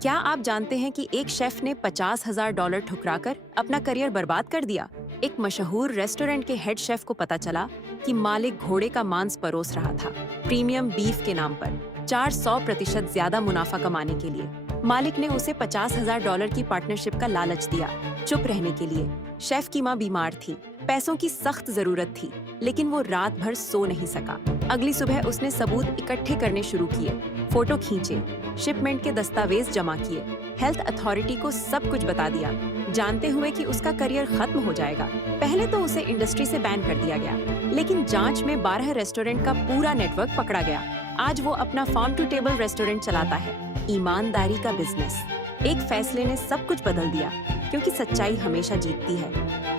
क्या आप जानते हैं कि एक शेफ ने $50,000 ठुकराकर अपना करियर बर्बाद कर दिया? एक मशहूर रेस्टोरेंट के हेड शेफ को पता चला कि मालिक घोड़े का मांस परोस रहा था, प्रीमियम बीफ के नाम पर 400% ज्यादा मुनाफा कमाने के लिए। मालिक ने उसे $50,000 की पार्टनरशिप का लालच दिया, चुप रहने के लिए। शेफ की माँ बीमार थी, पैसों की सख्त जरूरत थी, लेकिन वो रात भर सो नहीं सका। अगली सुबह उसने सबूत इकट्ठे करने शुरू किए, फोटो खींचे, शिपमेंट के दस्तावेज जमा किए, हेल्थ अथॉरिटी को सब कुछ बता दिया, जानते हुए कि उसका करियर खत्म हो जाएगा। पहले तो उसे इंडस्ट्री से बैन कर दिया गया, लेकिन जांच में 12 रेस्टोरेंट का पूरा नेटवर्क पकड़ा गया। आज वो अपना फार्म टू टेबल रेस्टोरेंट चलाता है, ईमानदारी का बिजनेस। एक फैसले ने सब कुछ बदल दिया, क्योंकि सच्चाई हमेशा जीतती है।